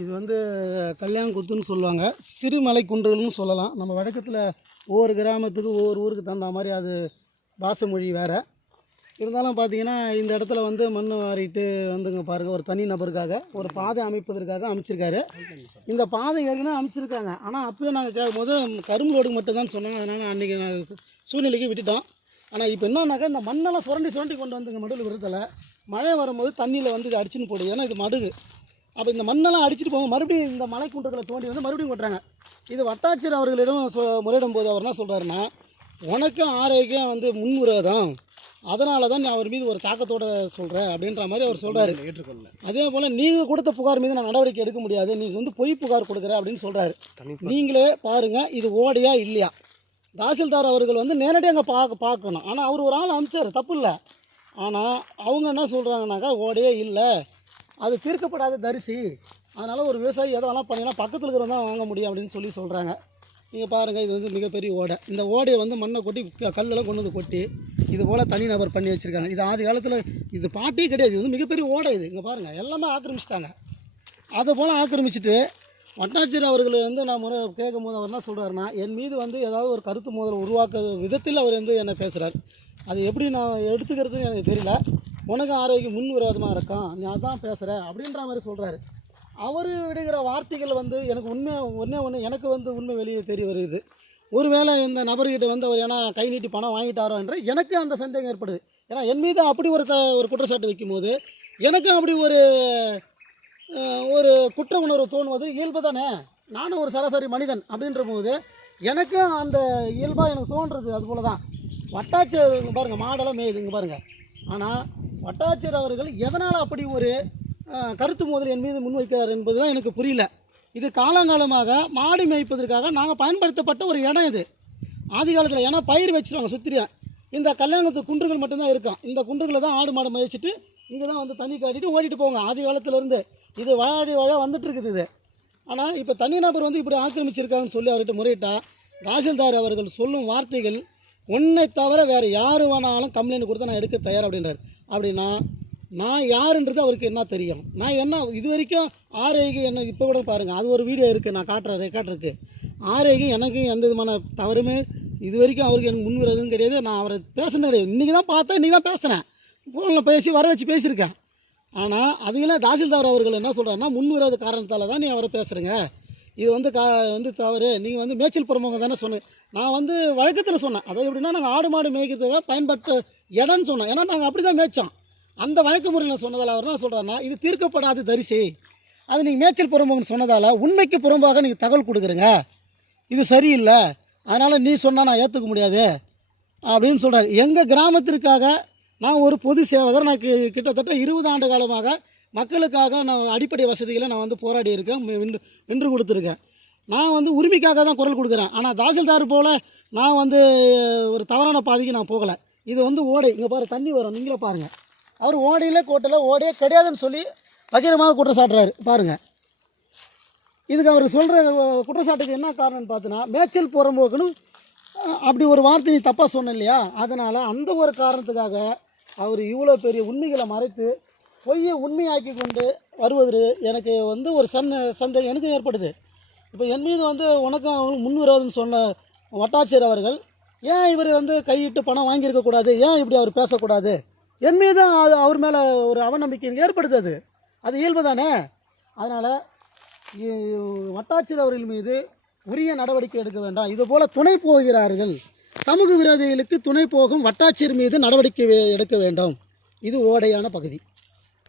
இது வந்து கல்யாணக்குத்துன்னு சொல்லுவாங்க. சிறுமலை குன்றுகள்னு சொல்லலாம். நம்ம வழக்கத்தில் ஒவ்வொரு கிராமத்துக்கு ஒவ்வொரு ஊருக்கு தகுந்த மாதிரி அது பாஷை மொழி வேறு. இருந்தாலும் பார்த்தீங்கன்னா இந்த இடத்துல வந்து மண் வாரிட்டு வந்துங்க பாருங்கள் ஒரு தனி நபருக்காக ஒரு பாதை அமைப்பதற்காக அமைச்சிருக்காரு. இந்த பாதை ஏற்கனவே அமைச்சிருக்காங்க. ஆனால் அப்போயும் நாங்கள் கேட்கும்போது கரும்பு ரோடு மட்டும்தான் சொன்னாங்க அதனால் அன்றைக்கி நாங்கள் சூழ்நிலைக்கு விட்டுட்டோம். ஆனால் இப்போ என்னன்னாக்கா இந்த மண்ணெல்லாம் சுரண்டி சுரண்டி கொண்டு வந்துங்க மடுவில் விடுறதில்ல மழை வரும்போது தண்ணியில் வந்து இது அடிச்சுன்னு போடுது. ஏன்னா இது மடுகு அப்போ இந்த மண்ணெல்லாம் அடிச்சிட்டு போங்க. மறுபடியும் இந்த மலை குன்றங்களை தோண்டி வந்து மறுபடியும் கொட்டுறாங்க. இது வட்டாட்சியர் அவர்களிடம் சொ முறையிடும் போது அவர் என்ன சொல்கிறாருன்னா உனக்கும் ஆரோக்கியம் வந்து முன்விரோதம் அதனால தான் நான் அவர் மீது ஒரு தாக்கத்தோட சொல்கிறேன் அப்படின்ற மாதிரி அவர் சொல்கிறாரு ஏற்றுக்கொள்ள அதே போல் நீங்கள் கொடுத்த புகார் மீது நான் நடவடிக்கை எடுக்க முடியாது. நீங்கள் வந்து பொய் புகார் கொடுக்குற அப்படின்னு சொல்கிறாரு நீங்களே பாருங்கள் இது ஓடையா இல்லையா? தாசில்தார் அவர்கள் வந்து நேரடியாக அங்கே பார்க்க பார்க்கணும் ஆனால் அவர் ஒரு ஆள் அனுப்பிச்சார் தப்பு இல்லை. ஆனால் அவங்க என்ன சொல்கிறாங்கனாக்கா ஓடையே இல்லை. அது தீர்க்கப்படாத தரிசி. அதனால் ஒரு விவசாயி எதை வேணால் பண்ணினா பக்கத்தில் இருக்கிறவங்க தான் வாங்க முடியும் அப்படின்னு சொல்லி சொல்கிறாங்க நீங்கள் பாருங்கள் இது வந்து மிகப்பெரிய ஓடை. இந்த ஓடையை வந்து மண்ணை கொட்டி கல்லெல்லாம் கொண்டு வந்து கொட்டி இது போல் தனிநபர் பண்ணி வச்சுருக்காங்க. இது ஆதி காலத்தில் இது பாட்டியே கிடையாது. இது வந்து மிகப்பெரிய ஓடை இது. இங்கே பாருங்கள் எல்லாமே ஆக்கிரமிச்சிட்டாங்க. அதை போல் ஆக்கிரமிச்சிட்டு வட்டாட்சியர் அவர்கள் வந்து நான் முறை கேட்கும் போது அவர் என்ன சொல்கிறாருன்னா என் மீது வந்து ஏதாவது ஒரு கருத்து மோதல் உருவாக்க விதத்தில் அவர் வந்து என்னை பேசுகிறார் அது எப்படி நான் எடுத்துக்கிறதுன்னு எனக்கு தெரியல. உனக்கு ஆரோக்கியம் முன் விரோதமாக இருக்கும் நீ அதான் பேசுகிற அப்படின்ற மாதிரி சொல்கிறாரு அவர் விடுகிற வார்த்தைகள் வந்து எனக்கு உண்மை ஒன்றே ஒன்று எனக்கு வந்து உண்மை வெளியே தெரிய வருது. ஒருவேளை இந்த நபர்கிட்ட வந்து அவர் ஏன்னா கை நீட்டி பணம் வாங்கிட்டாரோ என்ற எனக்கு அந்த சந்தேகம் ஏற்படுது. ஏன்னா என் மீது அப்படி ஒரு த ஒரு குற்றச்சாட்டு வைக்கும்போது எனக்கும் அப்படி ஒரு ஒரு குற்ற உணர்வு தோணுவது இயல்பு தானே? நானும் ஒரு சராசரி மனிதன் அப்படின்ற போது எனக்கும் அந்த இயல்பாக எனக்கு தோன்றுறது அது போல் தான் வட்டாட்சியர் பாருங்கள் மாடெல்லாம் மேயுது இங்கே பாருங்கள் ஆனால் வட்டாட்சியர் அவர்கள் எதனால் அப்படி ஒரு கருத்து மோதல் என் மீது முன்வைக்கிறார் என்பது தான் எனக்கு புரியல. இது காலங்காலமாக மாடு மேய்ப்பதற்காக நாங்கள் பயன்படுத்தப்பட்ட ஒரு இடம் இது. ஆதி காலத்தில் ஏன்னா பயிர் வச்சுருவாங்க சுத்திரியா. இந்த கல்யாணத்து குன்றுகள் மட்டும்தான் இருக்கும். இந்த குன்றுகளை தான் ஆடு மாடு மேய்ச்சிட்டு இங்கே தான் வந்து தண்ணி காட்டிட்டு ஓடிட்டு போவாங்க. ஆதி காலத்துலேருந்து இது வாழாடி வாழ வந்துட்டு இருக்குது இது. ஆனால் இப்போ தனிநபர் வந்து இப்படி ஆக்கிரமிச்சிருக்காங்கன்னு சொல்லி அவர்கிட்ட முறையிட்டால் தாசில்தார் அவர்கள் சொல்லும் வார்த்தைகள் உன்னை தவிர வேறு யார் வேணாலும் கம்ப்ளைண்ட் கொடுத்தா நான் எடுக்க தயார் அப்படின்றார். அப்படின்னா நான் யாருன்றது அவருக்கு என்ன தெரியும். நான் என்ன இது வரைக்கும் ஆரோக்கியம் என்ன இப்போ கூட பாருங்கள் அது ஒரு வீடியோ இருக்குது நான் காட்டுற ரெக்கார்ட் இருக்குது ஆரோக்கியம் எனக்கும் எந்த விதமான தவறுமே இது வரைக்கும் அவருக்கு எனக்கு முன்வரதும் கிடையாது. நான் அவரை பேசுனது கிடையாது இன்றைக்கி தான் பார்த்தேன் இன்றைக்கி தான் பேசுனேன். ஃபோனில் பேசி வர வச்சு பேசியிருக்கேன். ஆனால் அதையெல்லாம் தாசில்தார் அவர்கள் என்ன சொல்கிறாருன்னா முன்வராத காரணத்தால் தான் நீ அவரை பேசுகிறேங்க இது வந்து கா வந்து தவறு. நீங்கள் வந்து மேய்ச்சல் பிரமுகம் தானே சொன்னேன் நான் வந்து வழக்கத்தில் சொன்னேன். அதாவது எப்படின்னா நாங்கள் ஆடு மாடு மேய்க்கிறதுக்காக பயன்பட்ட இடம்னு சொன்னோம் ஏன்னா நாங்கள் அப்படி தான் மேய்ச்சோம். அந்த வழக்கு முறையில் சொன்னதால் அவர் என்ன சொல்கிறாருன்னா இது தீர்க்கப்படாத தரிசி. அது நீங்கள் மேய்ச்சல் புறம்போக்குன்னு சொன்னதால் உண்மைக்கு புறம்பாக நீங்கள் தகவல் கொடுக்குறீங்க. இது சரியில்லை. அதனால் நீ சொன்னால் நான் ஏற்றுக்க முடியாது. அப்படின்னு சொல்கிறார் எங்கள் கிராமத்திற்காக நான் ஒரு பொது சேவகர். நான் கி- கிட்டத்தட்ட இருபது ஆண்டு காலமாக மக்களுக்காக நான் அடிப்படை வசதிகளை நான் வந்து போராடி இருக்கேன் வென்று வென்று கொடுத்துருக்கேன். நான் வந்து உரிமைக்காக தான் குரல் கொடுக்குறேன். ஆனால் தாசில்தார் போல் நான் வந்து ஒரு தவறான பாதைக்கு நான் போகலை. இது வந்து ஓடை. இங்கே பாரு தண்ணி வரும். நீங்களே பாருங்கள் அவர் ஓடையிலே கோட்டில் ஓடையே கிடையாதுன்னு சொல்லி பகிரமாக குற்றம் சாட்டுறாரு பாருங்கள் இதுக்கு அவர் சொல்கிற குற்றச்சாட்டுக்கு என்ன காரணம்னு பார்த்தீங்கன்னா மேய்ச்சல் புறம்போக்குன்னு அப்படி ஒரு வார்த்தை நீ தப்பாக சொன்ன இல்லையா? அதனால் அந்த ஒரு காரணத்துக்காக அவர் இவ்வளோ பெரிய உண்மைகளை மறைத்து பொய்யை உண்மையாக்கி கொண்டு வருவது எனக்கு வந்து ஒரு சந்த சந்தேகம் எனக்கு ஏற்படுது. இப்போ என் மீது வந்து உனக்கும் அவங்களுக்கு முன்வராதுன்னு சொன்ன வட்டாட்சியர் அவர்கள் ஏன் இவர் வந்து கையிட்டு பணம் வாங்கியிருக்கக்கூடாது ஏன் இப்படி அவர் பேசக்கூடாது? என் மீது அது அவர் மேலே ஒரு அவநம்பிக்கை ஏற்படுது அது அது இயல்பு தானே? அதனால் வட்டாட்சியர் அவர்கள் மீது உரிய நடவடிக்கை எடுக்க வேண்டாம். இது போல் துணை போகிறார்கள். சமூக விரோதிகளுக்கு துணை போகும் வட்டாட்சியர் மீது நடவடிக்கை எடுக்க வேண்டும். இது ஓடையான பகுதி.